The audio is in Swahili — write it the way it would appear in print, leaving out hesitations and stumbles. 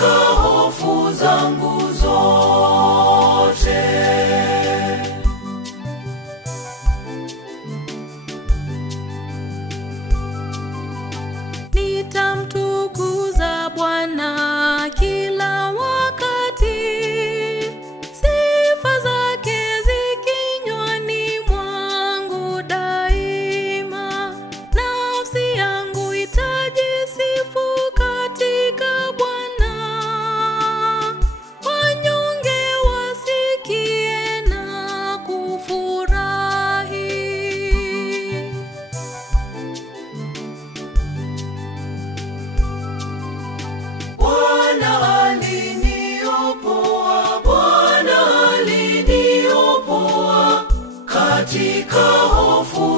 katika hofu zangu zote. Nitamtukuza Bwana kila wakati, sifa zake zikinywani mwangu daima. Nafsi yangu itajisifu katika Bwana, wanyonge wasikie na kufurahi. Bwana aliniopoa, Bwana aliniopoa katika hofu